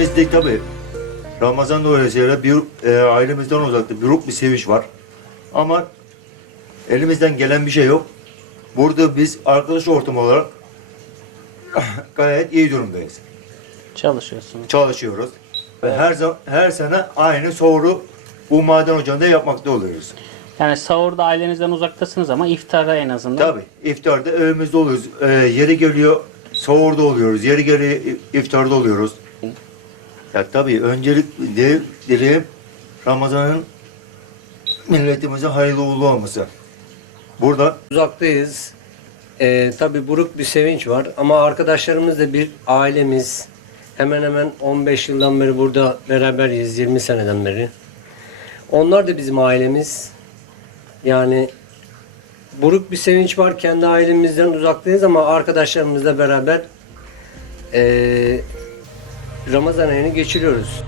içimizde tabii Ramazan dolayısıyla bir e, ailemizden uzakta büyük bir sevinç var. Ama elimizden gelen bir şey yok. Burada biz arkadaş ortamı olarak gayet iyi durumdayız. Çalışıyorsunuz. Çalışıyoruz. Ve her zaman her sene aynı soru bu maden ocağında yapmakta oluyoruz. Yani sahurda ailenizden uzaktasınız ama iftara en azından. Tabii iftarda evimizde oluyoruz. Ee, yeri geliyor sahurda oluyoruz. Yeri geliyor iftarda oluyoruz. Ya tabii öncelik de, dileğim Ramazan'ın milletimize hayırlı uğurlu olması. Burada Uzaktayız. Ee, tabii buruk bir sevinç var ama arkadaşlarımız da bir ailemiz. Hemen hemen 15 yıldan beri burada beraberiz, 20 seneden beri. Onlar da bizim ailemiz. Yani buruk bir sevinç var. Kendi ailemizden uzaktayız ama arkadaşlarımızla beraber ee, Ramazan ayını geçiriyoruz.